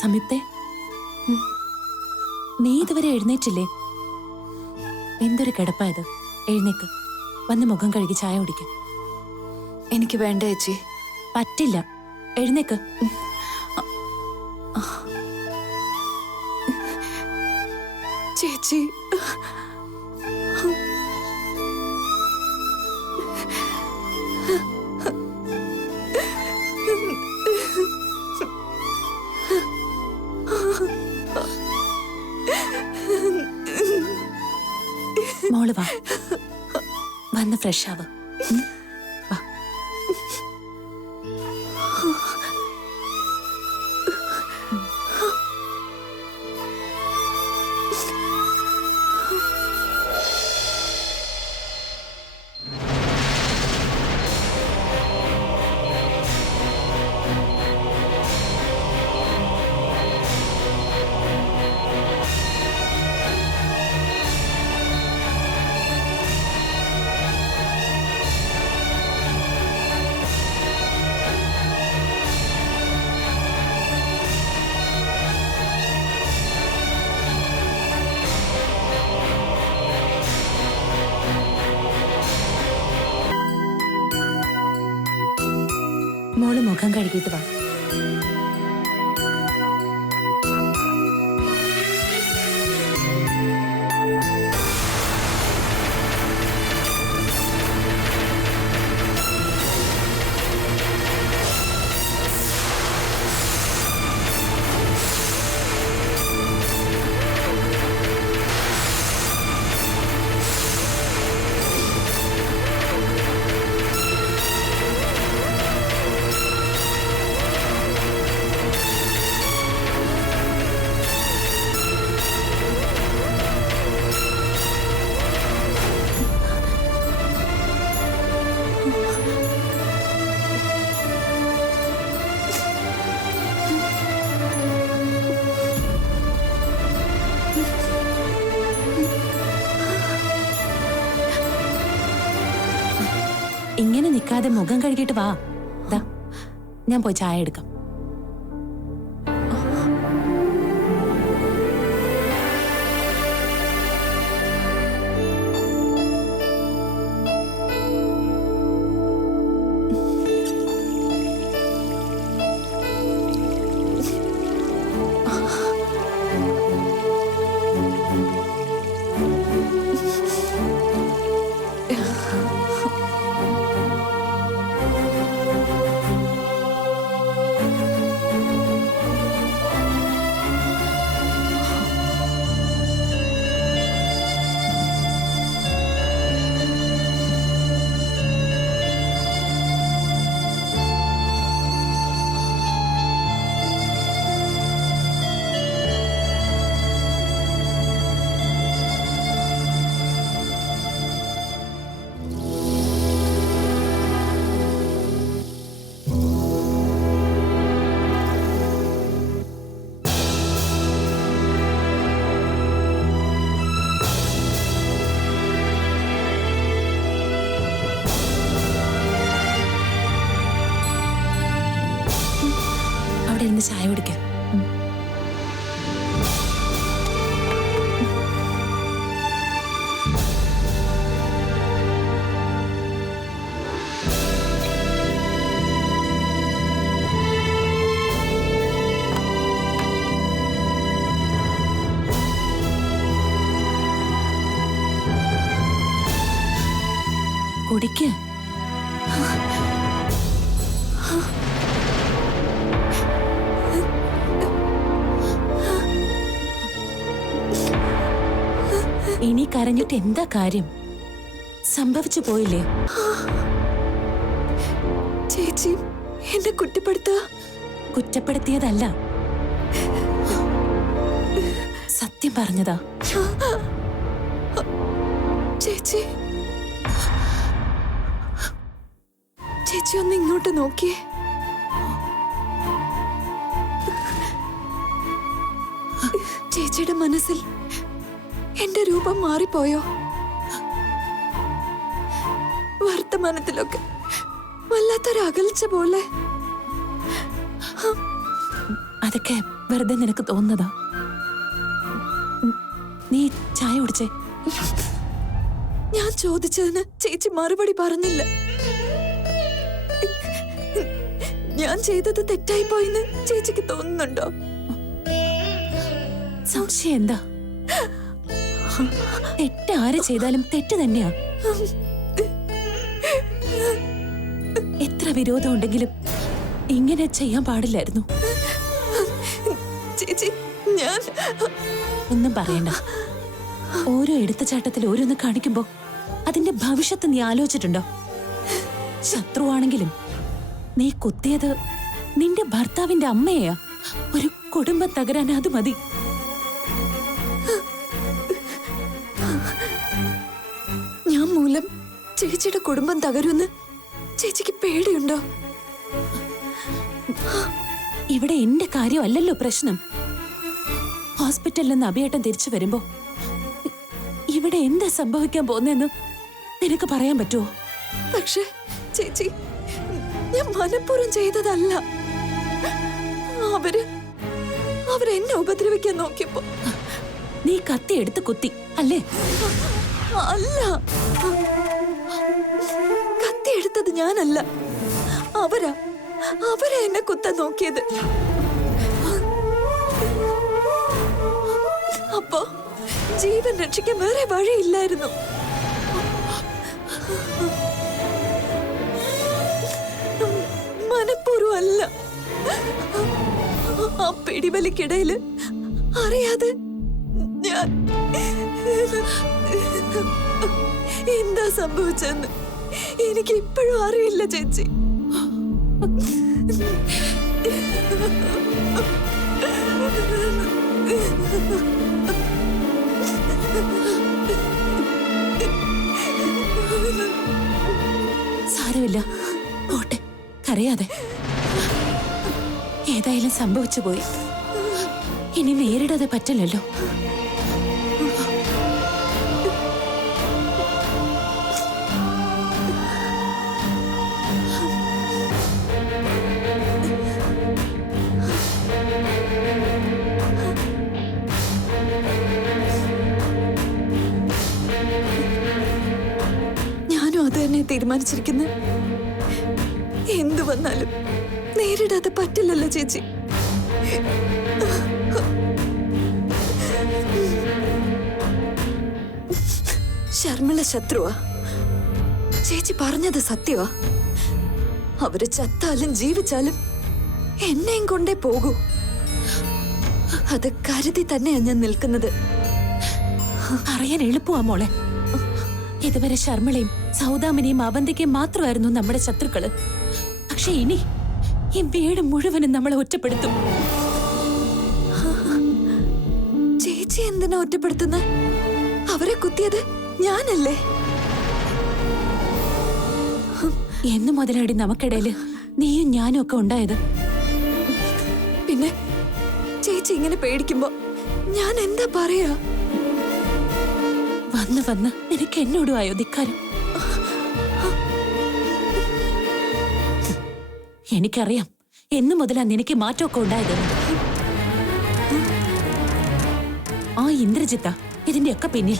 സംയുക്തേ, നീ ഇതുവരെ എഴുന്നേറ്റില്ലേ? എന്തൊരു കിടപ്പായത്. എഴുന്നേക്ക്, വന്ന് മുഖം കഴുകി ചായ കുടിക്കും. എനിക്ക് വേണ്ട ചേച്ചി. പറ്റില്ല, എഴുന്നേക്ക്. ചേച്ചി, മോള് വാ, വന്ന് ഫ്രഷ് ആവ്. വാ. മോള് മുഖം കഴുകിയിട്ട് വാ. ഇങ്ങനെ നിൽക്കാതെ മുഖം കഴുകിയിട്ട് വാ. ദാ, ഞാൻ പോയി ചായ എടുക്കാം. അവിടെ ഇരുന്ന് ചായ കുടിക്കാം. കുടിക്ക്. ഇനി കരഞ്ഞിട്ട് എന്താ കാര്യം? സംഭവിച്ചു പോയില്ലേ? ചേച്ചി എന്നെ കുറ്റപ്പെടുത്തിയതല്ല, സത്യം പറഞ്ഞതാ. ചേച്ചി ചേച്ചി ഒന്ന് ഇങ്ങോട്ട് നോക്കിയേ. ചേച്ചിയുടെ മനസ്സിൽ എന്റെ രൂപം മാറിപ്പോയോ? വർത്തമാനത്തിലൊക്കെ വല്ലാത്തൊരു അകൽച്ച പോലെ. അതൊക്കെ വെറുതെ നിനക്ക് തോന്നുന്നതാ. നീ ചായ കുടിച്ചേ. ഞാൻ ചോദിച്ചതിന് ചേച്ചി മറുപടി പറഞ്ഞില്ല. ഞാൻ ചെയ്തത് തെറ്റായി പോയിന്ന് ചേച്ചിക്ക് തോന്നുന്നുണ്ടോ? സംശയം എന്താ? തെറ്റ് ആര് ചെയ്താലും തെറ്റ് തന്നെയാ. എത്ര വിരോധം ഉണ്ടെങ്കിലും ഇങ്ങനെ ചെയ്യാൻ പാടില്ലായിരുന്നു. ചേച്ചി, ഞാൻ ഒന്നും പറയണ്ട. ഓരോ എടുത്തുചാട്ടത്തിൽ ഓരോന്ന് കാണിക്കുമ്പോ അതിന്റെ ഭവിഷ്യത്ത് നീ ആലോചിച്ചിട്ടുണ്ടോ? ശത്രുവാണെങ്കിലും നീ കുത്തിയത് നിന്റെ ഭർത്താവിന്റെ അമ്മയെയാ. ഒരു കുടുംബം തകരാൻ അത് മതി. ഞാൻ മൂലം ചേച്ചിയുടെ കുടുംബം തകരുമെന്ന് ചേച്ചിക്ക് പേടിയുണ്ടോ? ഇവിടെ എന്റെ കാര്യമല്ലല്ലോ പ്രശ്നം. ഹോസ്പിറ്റലിൽ നിന്ന് അഭിയേട്ടൻ തിരിച്ചു വരുമ്പോ ഇവിടെ എന്താ സംഭവിക്കാൻ പോകുന്നെന്ന് നിനക്ക് പറയാൻ പറ്റുമോ? പക്ഷെ ചേച്ചി, ഞാൻ മനഃപൂർവ്വം ചെയ്തതല്ല. അവരെന്നെ ഉപദ്രവിക്കാൻ നോക്കിയപ്പോ നീ കത്തി എടുത്ത് കുത്തി അല്ലേ? അല്ല, കത്തി എടുത്തത് ഞാനല്ല. അവരാ എന്നെ കുത്താൻ നോക്കിയത്. അപ്പോ ജീവൻ രക്ഷിക്കാൻ വേറെ വഴിയില്ലായിരുന്നു. മനഃപൂർവ്വമല്ല. ആ പിടിവലിക്കിടയില് അറിയാതെ ഞാൻ എന്താ സംഭവിച്ചെന്ന് എനിക്ക് ഇപ്പോഴും അറിയില്ല ചേച്ചി. സാരമില്ല, പോട്ടെ, കരയാതെ. ഏതായാലും സംഭവിച്ചു പോയി. ഇനി നേരിടാതെ പറ്റില്ലല്ലോ. ഞാനും അത് തന്നെ തീരുമാനിച്ചിരിക്കുന്നത്. എന്തു വന്നാലും നേരിടാതെ പറ്റില്ലല്ലോ ചേച്ചി. ശർമിള ശത്രുവാ. ചേച്ചി പറഞ്ഞത് സത്യവാ. അവര് ചത്താലും ജീവിച്ചാലും എന്നെയും കൊണ്ടേ പോകൂ. അത് കരുതി തന്നെയാ ഞാൻ നിൽക്കുന്നത്. അറിയാൻ എളുപ്പമാ മോളെ. ഇതുവരെ ശർമിളയും സൗദാമിനിയും അവന്തികയും മാത്രമായിരുന്നു നമ്മുടെ ശത്രുക്കള്. പക്ഷെ ഇനി ഈ വീട് മുഴുവനും നമ്മളെ ഒറ്റപ്പെടുത്തും. ചേച്ചി എന്തിനാ ഒറ്റപ്പെടുത്തുന്ന? അവരെ കുത്തിയത് ഞാനല്ലേ? എന്നു മുതലാടി നമുക്കിടയില് നീയും ഞാനും ഒക്കെ ഉണ്ടായത്? പിന്നെ ചേച്ചി ഇങ്ങനെ പേടിക്കുമ്പോ ഞാൻ എന്താ പറയാ? വന്ന് വന്ന് നിനക്ക് എന്നോടും ആയോ ധിക്കാരം? എനിക്കറിയാം എന്നു മുതലാ നിനക്ക് മാറ്റമൊക്കെ ഉണ്ടായതെന്ന്. ആ ഇന്ദ്രജിത്ത ഇതിന്റെയൊക്കെ പിന്നിൽ.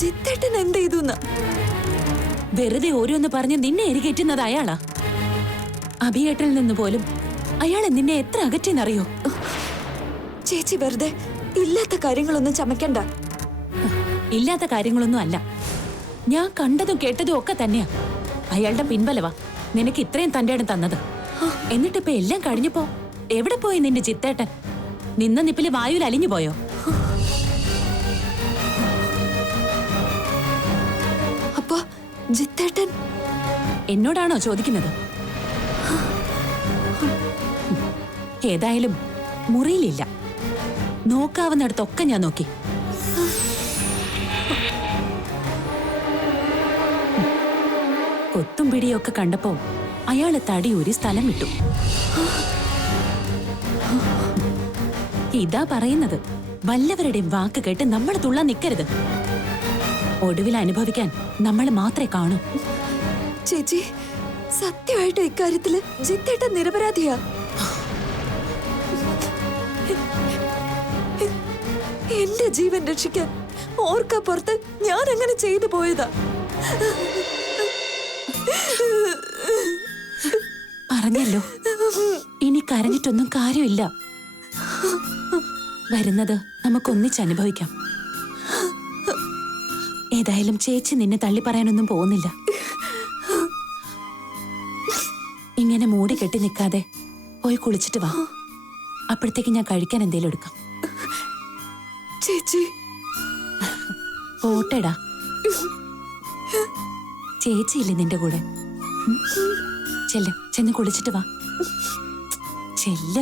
ജിത്തേട്ടൻ എന്ത് ചെയ്തു? വെറുതെ ഓരോന്ന് പറഞ്ഞ് നിന്നെ എരികേറ്റുന്നത് അയാളാ. അഭിയേട്ടനിൽ നിന്ന് പോലും അയാൾ നിന്നെ എത്ര അകറ്റിന്നറിയോ? ചേച്ചി വെറുതെ ഇല്ലാത്ത കാര്യങ്ങളൊന്നും ചമക്കണ്ട. ഇല്ലാത്ത കാര്യങ്ങളൊന്നും അല്ല, ഞാൻ കണ്ടതും കേട്ടതും ഒക്കെ തന്നെയാ. അയാളുടെ പിൻബലവാ നിനക്ക് ഇത്രയും തന്റെ ഇടം തന്നത്. എന്നിട്ടിപ്പോ എല്ലാം കഴിഞ്ഞപ്പോ എവിടെ പോയി നിന്റെ ചിത്തേട്ടൻ? നിന്ന നിപ്പില് വായുവിൽ അലിഞ്ഞു പോയോ? അപ്പൊ ജിത്തേട്ടൻ എന്നോടാണോ ചോദിക്കുന്നത്? ഏതായാലും മുറിയിലില്ല. നോക്കാവുന്നിടത്തൊക്കെ ഞാൻ നോക്കി. കൊത്തും പിടിയൊക്കെ കണ്ടപ്പോ അയാള് തടിയൂരി സ്ഥലം വിട്ടു. ഇതാ പറയുന്നത്, വല്ലവരുടെയും വാക്ക് കേട്ട് നമ്മൾ തുള്ളാൻ നിൽക്കരുത്. ഒടുവിൽ അനുഭവിക്കാൻ നമ്മൾ മാത്രമേ കാണൂ. ചേച്ചി, സത്യമായിട്ട് ഇക്കാര്യത്തില് ജിത്തേട്ടൻ നിരപരാധിയാ. നിന്റെ ജീവൻ രക്ഷിക്കാൻ ഓർക്കപ്പുറത്ത് ഞാൻ അങ്ങനെ ചെയ്തു പോയതാ. പറഞ്ഞല്ലോ, ഇനി കരഞ്ഞിട്ടൊന്നും കാര്യമില്ല. വരുന്നത് നമുക്കൊന്നിച്ച് അനുഭവിക്കാം. ഏതായാലും ചേച്ചി നിന്നെ തള്ളി പറയാനൊന്നും പോകുന്നില്ല. ഇങ്ങനെ മൂടി കെട്ടി നിൽക്കാതെ പോയി കുളിച്ചിട്ട് വാ. അപ്പോഴത്തേക്ക് ഞാൻ കഴിക്കാൻ എന്തേലും എടുക്കാം. ചേച്ചി പോട്ടെടാ, ചേച്ചിയില്ലേ നിന്റെ കൂടെ? ചെല്ല, ചെന്ന് കുളിച്ചിട്ട് വാ. ചെല്ല.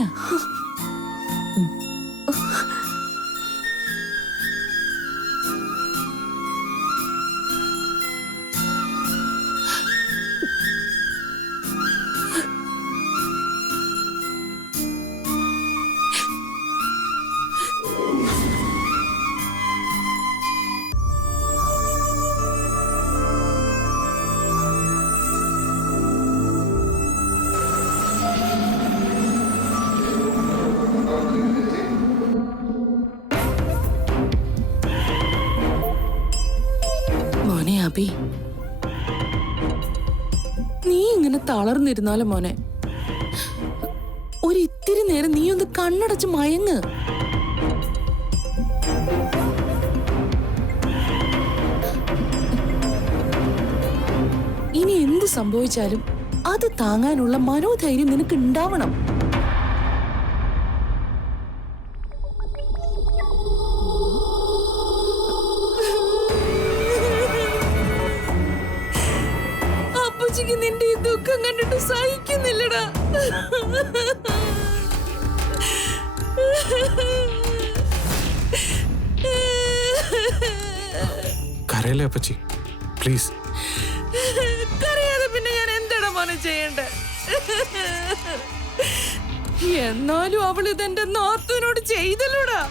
മോനെ അബി, നീ ഇങ്ങനെ തളർന്നിരുന്നാലും മോനെ, ഒരിത്തിരി നേരം നീ ഒന്ന് കണ്ണടച്ച് മയങ്ങ്. ഇനി എന്ത് സംഭവിച്ചാലും അത് താങ്ങാനുള്ള മനോധൈര്യം നിനക്ക് ഉണ്ടാവണം. അപ്പച്ചിക്ക് നിന്റെ ഈ ദുഃഖം കണ്ടിട്ട് സഹിക്കുന്നില്ലടാ. കരയല്ലേ അപ്പച്ചി, പ്ലീസ്. കരയാതെ പിന്നെ ഞാൻ എന്താടാ മോനെ ചെയ്യണ്ടേ? എന്നാലും അവൾ ഇതെന്റെ നാത്തൂനോട് ചെയ്തല്ലോടാ.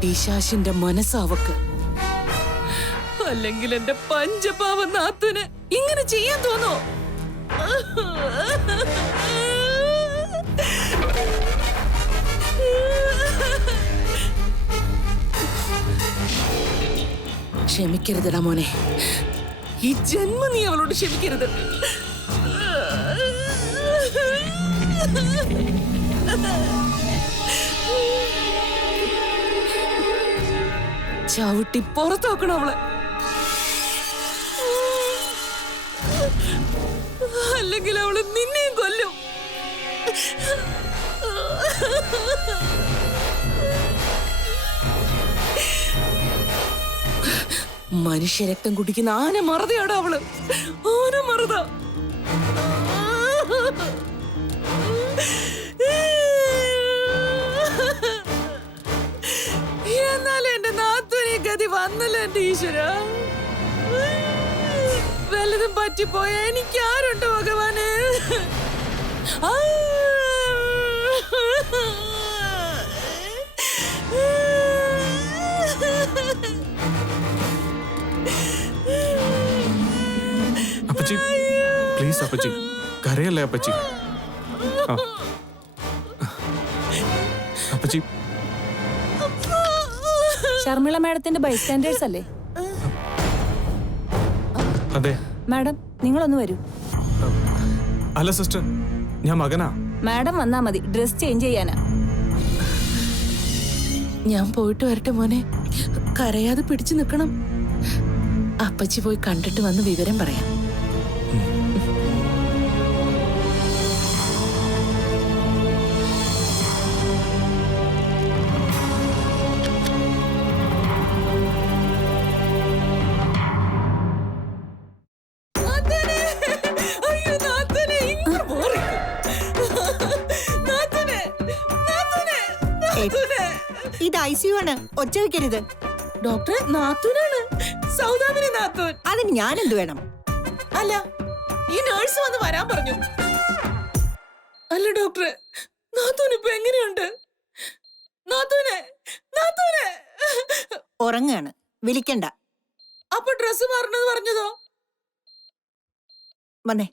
പിശാശിന്റെ മനസ്സാവക്ക്. അല്ലെങ്കിൽ എന്റെ പഞ്ചപാവ നാത്തൂന് ഇങ്ങനെ ചെയ്യാൻ തോന്നോ? ക്ഷമിക്കരുതടാ മോനെ, ഈ ജന്മം നീ അവളോട് ക്ഷമിക്കരുത്. ചവിട്ടി പുറത്താക്കണം അവളെ, അല്ലെങ്കിൽ അവള് നിന്നെയും കൊല്ലും. മനുഷ്യരക്തം കുടിക്കുന്ന ആന മറുതയാടോ അവള്, ആന മറുത. എന്നാലും എന്റെ നാത്തൂനെ ഗതി വന്നല്ലോ എന്റെ ഈശ്വര. വല്ലതും പറ്റിപ്പോയ എനിക്ക് ആരുണ്ട് ഭഗവാന്? അപ്പച്ചി പ്ലീസ്, അപ്പച്ചി കരയല്ലേ അപ്പച്ചി. അപ്പച്ചി, ശർമിള മാഡത്തിന്റെ ബൈസ്റ്റാൻഡേഴ്സ് അല്ലേ? അതെ. മാഡം നിങ്ങളൊന്ന് വരൂ. അല്ല സിസ്റ്റർ, ഞാൻ മകനാ. മാഡം വന്നാ മതി, ഡ്രസ് ചേഞ്ച് ചെയ്യാനാ. ഞാൻ പോയിട്ട് വരട്ടെ മോനെ, കരയാതെ പിടിച്ചു നിൽക്കണം. അപ്പച്ചി പോയി കണ്ടിട്ട് വന്ന് വിവരം പറയാം. ഇത് ICU ആണ്, ഒച്ച വെക്കരുത്. ഡോക്ടറെ, നാത്തൂനാണ്, സൗദാമിനി നാത്തൂൻ. അതിന് ഞാൻ എന്ത് വേണം? അല്ല, ഈ നേഴ്സ് വന്ന് വരാൻ പറഞ്ഞു. അല്ല ഡോക്ടറെ, നാത്തൂൻ ഇപ്പൊ എങ്ങനെയുണ്ട്? നാത്തൂനെ, നാത്തൂനെ. ഉറങ്ങാണ്, വിളിക്കണ്ട. അപ്പൊ ഡ്രസ് മാറണത് പറഞ്ഞതോ? വന്നേ.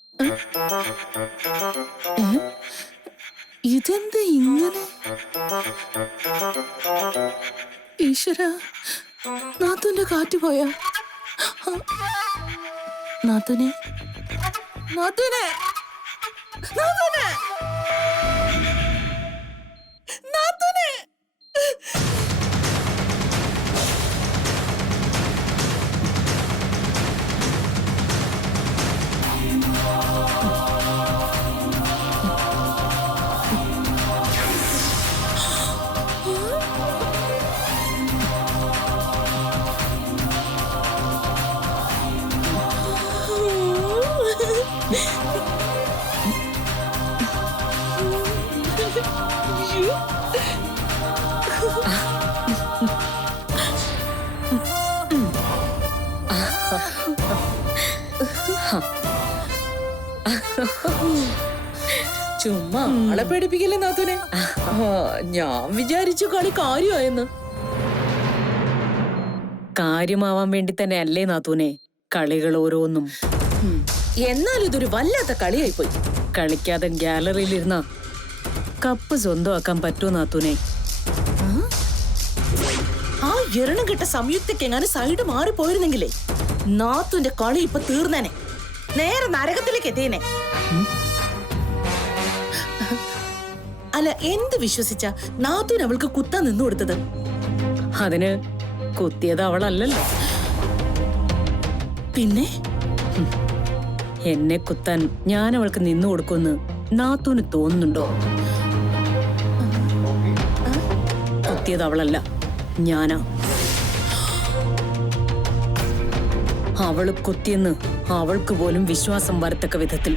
ഇതെന്താ ഇങ്ങനെ? ഈശ്വര, നാത്തൂന്റെ കാറ്റ് പോയാ? നാത്തൂനെ, നാത്തൂനെ, നാത്തൂനെ, നാത്തൂനെ. ചുമ്മാ ആളെ പേടിപ്പിക്കില്ലേ നാത്തൂനെ? ഞാൻ വിചാരിച്ചു കളി കാര്യമായെന്ന്. കാര്യമാവാൻ വേണ്ടി തന്നെ അല്ലേ നാത്തൂനെ കളികൾ ഓരോന്നും. എന്നാലും ഇതൊരു വല്ലാത്ത കളിയായിപ്പോയി. കളിക്കാതെ ഗാലറിയിലിരുന്ന കപ്പ് സ്വന്തമാക്കാൻ പറ്റുമോ നാത്തൂനെ? ആ എരണം കിട്ട സംയുക്തക്ക് എങ്ങാനും സൈഡ് മാറിപ്പോയിരുന്നെങ്കിലേ നാത്തുന്റെ കളി ഇപ്പൊ തീർന്നേനെ. നേരെ നരകത്തിലേക്ക് എത്തിയനെ. അല്ല, എന്ത് വിശ്വസിച്ച നാത്തൂൻ അവൾക്ക് കുത്താൻ നിന്നു കൊടുത്തത്? അതിന് കുത്തിയത് അവളല്ലല്ലോ. പിന്നെ എന്നെ കുത്താൻ ഞാൻ അവൾക്ക് നിന്നു കൊടുക്കുമെന്ന് നാത്തൂന് തോന്നുന്നുണ്ടോ? കുത്തിയത് അവളല്ല, ഞാനാ. അവള് കുത്തിയെന്ന് അവൾക്ക് പോലും വിശ്വാസം വരത്തക്ക വിധത്തിൽ